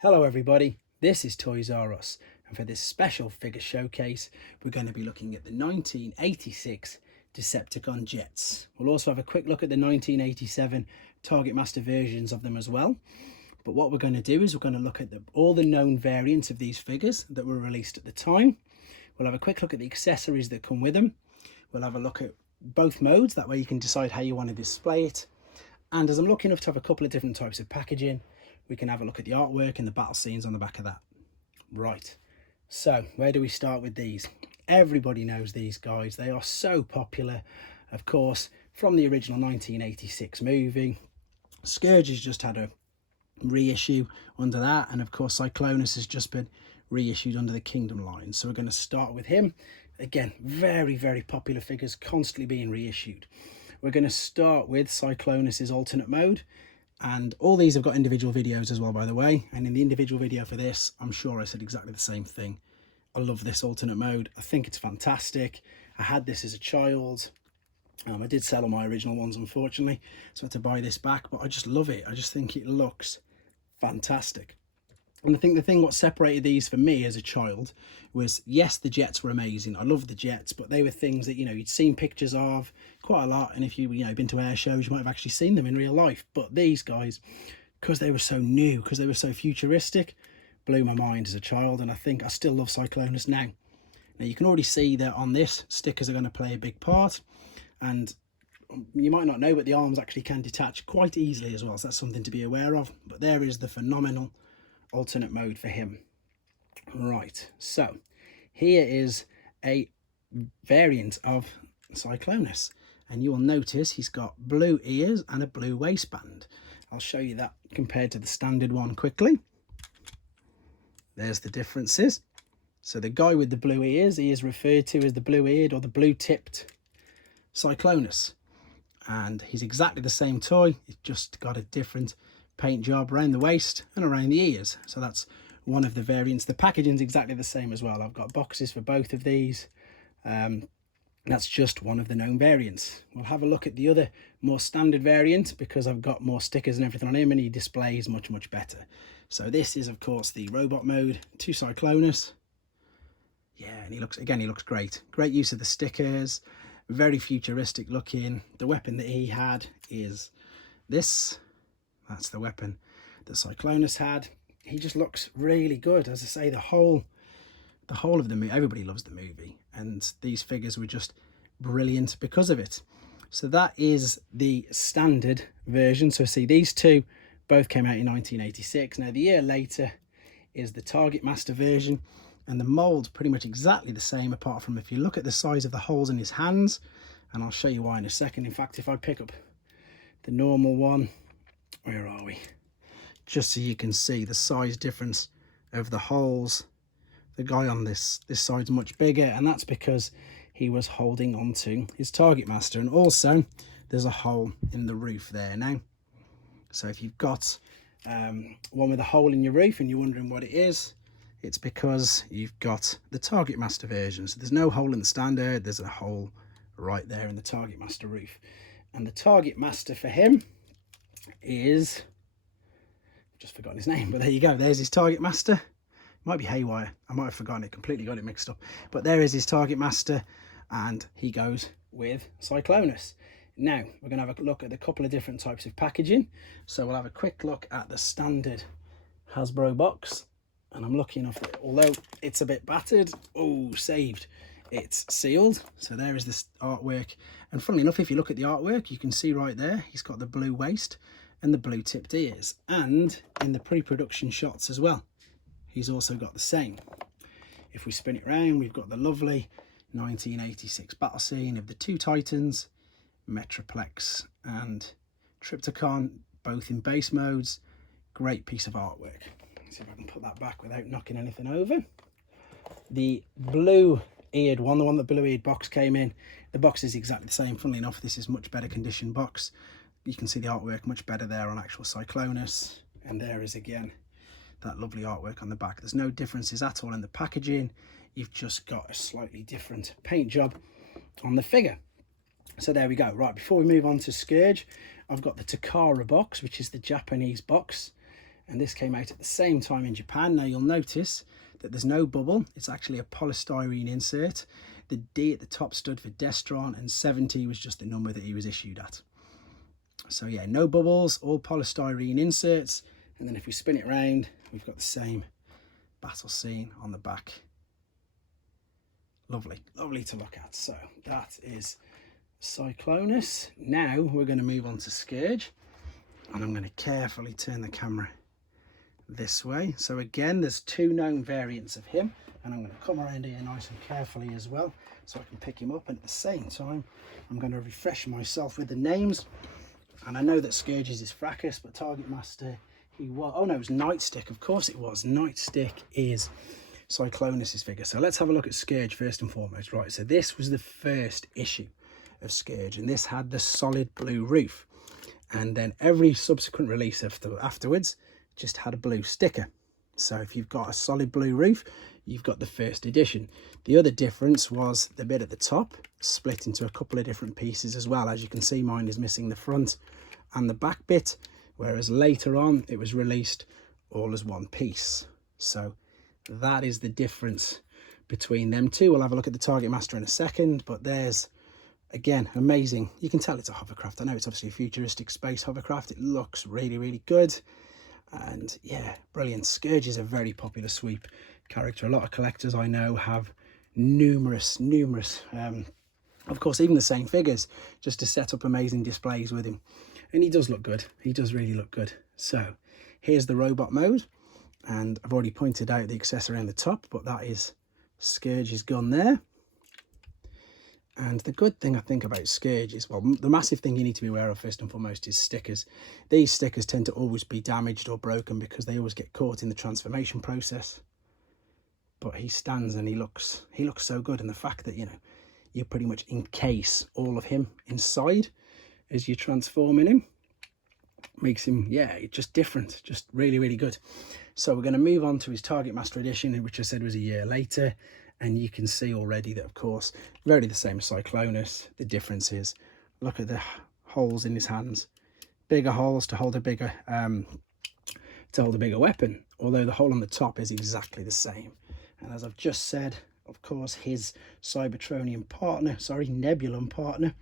Hello everybody, this is Toys R Us, and for this special figure showcase we're going to be looking at the 1986 Decepticon Jets. We'll also have a quick look at the 1987 Targetmaster versions of them as well. But what we're going to do is we're going to look at all the known variants of these figures that were released at the time. We'll have a quick look at the accessories that come with them. We'll have a look at both modes, that way you can decide how you want to display it. And as I'm lucky enough to have a couple of different types of packaging, we can have a look at the artwork and the battle scenes on the back of that. Right, so where do we start with these? Everybody knows these guys. They are so popular, of course, from the original 1986 movie. Scourge has just had a reissue under that, and of course Cyclonus has just been reissued under the Kingdom line. So we're going to start with him. Again, very popular figures, constantly being reissued. We're going to start with Cyclonus's alternate mode. And all these have got individual videos as well, by the way. And in the individual video for this, I'm sure I said exactly the same thing. I love this alternate mode. I think it's fantastic. I had this as a child. I did sell all my original ones, unfortunately, so I had to buy this back. But I just love it. I just think it looks fantastic. And I think the thing what separated these for me as a child was, yes, the Jets were amazing. I loved the Jets, but they were things that, you'd seen pictures of quite a lot. And if you been to air shows, you might have actually seen them in real life. But these guys, because they were so new, because they were so futuristic, blew my mind as a child. And I think I still love Cyclonus now. Now, you can already see that on this, stickers are going to play a big part. And you might not know, but the arms actually can detach quite easily as well. So that's something to be aware of. But there is the phenomenal alternate mode for him. Right, so here is a variant of Cyclonus, and you will notice he's got blue ears and a blue waistband. I'll show you that compared to the standard one quickly. There's the differences. So the guy with the blue ears, he is referred to as the blue-eared or the blue-tipped Cyclonus, and he's exactly the same toy. He's just got a different paint job around the waist and around the ears. So that's one of the variants. The packaging's exactly the same as well. I've got boxes for both of these. That's just one of the known variants. We'll have a look at the other more standard variant because I've got more stickers and everything on him, and he displays much better. So this is of course the robot mode to Cyclonus. Yeah, and he looks great. Great use of the stickers, very futuristic looking. The weapon that he had is this. That's the weapon that Cyclonus had. He just looks really good. As I say, the whole of the movie, everybody loves the movie, and these figures were just brilliant because of it. So that is the standard version. So see, these two both came out in 1986. Now the year later is the Targetmaster version, and the mold's pretty much exactly the same, apart from if you look at the size of the holes in his hands, and I'll show you why in a second. In fact, if I pick up the normal one, where are we? Just so you can see the size difference of the holes. The guy on this side's much bigger, and that's because he was holding onto his Targetmaster. And also there's a hole in the roof there now. So if you've got one with a hole in your roof and you're wondering what it is, it's because you've got the Targetmaster version. So there's no hole in the standard, there's a hole right there in the Targetmaster roof. And the Targetmaster for him is, I've just forgotten his name, but there you go. There's his Targetmaster. Might be haywire. I might have forgotten it, completely got it mixed up. But there is his Targetmaster, and he goes with Cyclonus. Now we're going to have a look at a couple of different types of packaging. So we'll have a quick look at the standard Hasbro box, and I'm lucky enough that although it's a bit battered, saved, it's sealed. So there is this artwork, and funnily enough, if you look at the artwork, you can see right there he's got the blue waist and the blue tipped ears, and in the pre-production shots as well he's also got the same. If we spin it around, we've got the lovely 1986 battle scene of the two Titans, Metroplex and Triptychon, both in base modes. Great piece of artwork. Let's see if I can put that back without knocking anything over. The blue-eared one, the one that blue-eared box came in, the box is exactly the same. Funnily enough, this is much better condition box. You can see the artwork much better there on actual Cyclonus, and there is again that lovely artwork on the back. There's no differences at all in the packaging. You've just got a slightly different paint job on the figure. So there we go. Right, before we move on to Scourge, I've got the Takara box, which is the Japanese box. and this came out at the same time in Japan. Now you'll notice that there's no bubble, it's actually a polystyrene insert. The D at the top stood for Destron, and 70 was just the number that he was issued at. So yeah, no bubbles, all polystyrene inserts. And then if we spin it round, we've got the same battle scene on the back. Lovely, lovely to look at. So that is Cyclonus. Now we're going to move on to Scourge, and I'm going to carefully turn the camera this way. So again, there's two known variants of him, and I'm going to come around here nice and carefully as well so I can pick him up, and at the same time I'm going to refresh myself with the names. And I know that Scourge is Fracas, but Targetmaster, he was, oh no, it was Nightstick, of course it was. Nightstick is Cyclonus's figure. So let's have a look at Scourge first and foremost. Right, so this was the first issue of Scourge, and this had the solid blue roof, and then every subsequent release afterwards just had a blue sticker. So if you've got a solid blue roof, you've got the first edition. The other difference was the bit at the top split into a couple of different pieces as well. As you can see, mine is missing the front and the back bit, whereas later on it was released all as one piece. So that is the difference between them two. We'll have a look at the Targetmaster in a second, but there's, again, amazing. You can tell it's a hovercraft. I know it's obviously a futuristic space hovercraft. It looks really, really good. And yeah, brilliant. Scourge is a very popular sweep character. A lot of collectors I know have numerous, of course, even the same figures, just to set up amazing displays with him. And he does look good. He does really look good. So here's the robot mode. And I've already pointed out the accessory on the top, but that is Scourge's gun there. And the good thing I think about Scourge is, well, the massive thing you need to be aware of first and foremost is stickers. These stickers tend to always be damaged or broken because they always get caught in the transformation process. But he stands and he looks so good, and the fact that, you know, you pretty much encase all of him inside as you're transforming him makes him, yeah, just different, just really, really good. So we're going to move on to his Targetmaster edition, which I said was a year later. And you can see already that, of course, very the same as Cyclonus. The difference is, look at the holes in his hands, bigger holes to hold a bigger weapon. Although the hole on the top is exactly the same. And as I've just said, of course, his Cybertronian partner, sorry, Nebulum partner,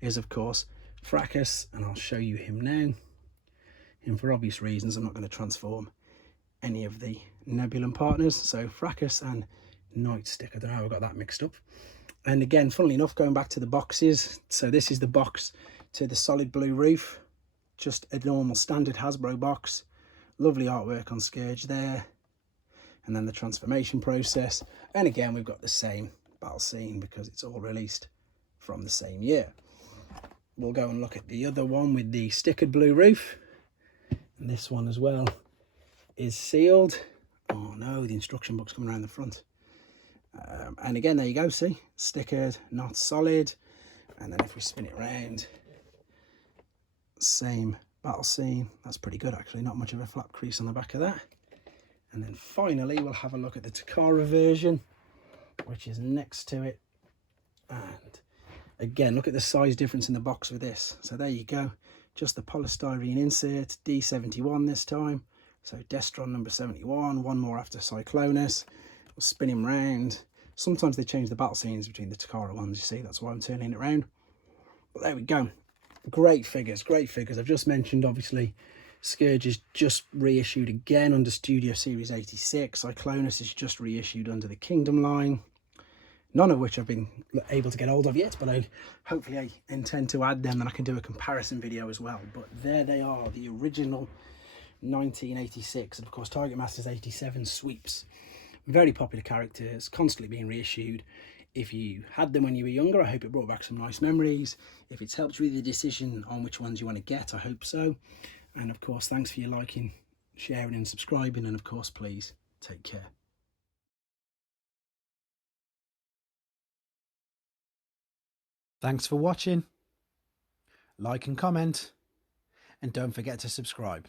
is of course Fracas, and I'll show you him now. And for obvious reasons, I'm not going to transform any of the Nebulum partners. So Fracas and Nightstick, I don't know how I got that mixed up. And again, funnily enough, going back to the boxes, so this is the box to the solid blue roof, just a normal standard Hasbro box. Lovely artwork on Scourge there, and then the transformation process. And again, we've got the same battle scene because it's all released from the same year. We'll go and look at the other one with the stickered blue roof, and this one as well is sealed. Oh no, the instruction book's coming around the front. And again, there you go, see, stickered, not solid. And then if we spin it round, same battle scene. That's pretty good, actually, not much of a flap crease on the back of that. And then finally we'll have a look at the Takara version, which is next to it. And again, look at the size difference in the box with this. So there you go, just the polystyrene insert, D71 this time. So Destron number 71, one more after Cyclonus. We'll spin him round. Sometimes they change the battle scenes between the Takara ones, you see, that's why I'm turning it around. But there we go. Great figures, great figures. I've just mentioned, obviously, Scourge is just reissued again under Studio Series 86. Cyclonus is just reissued under the Kingdom line. None of which I've been able to get hold of yet, but hopefully I intend to add them and I can do a comparison video as well. But there they are, the original 1986, and of course Targetmaster's 87 sweeps. Very popular characters, constantly being reissued. If you had them when you were younger, I hope it brought back some nice memories. If it's helped you with the decision on which ones you want to get, I hope so. And of course, thanks for your liking, sharing and subscribing. And of course, please take care. Thanks for watching. Like and comment. And don't forget to subscribe.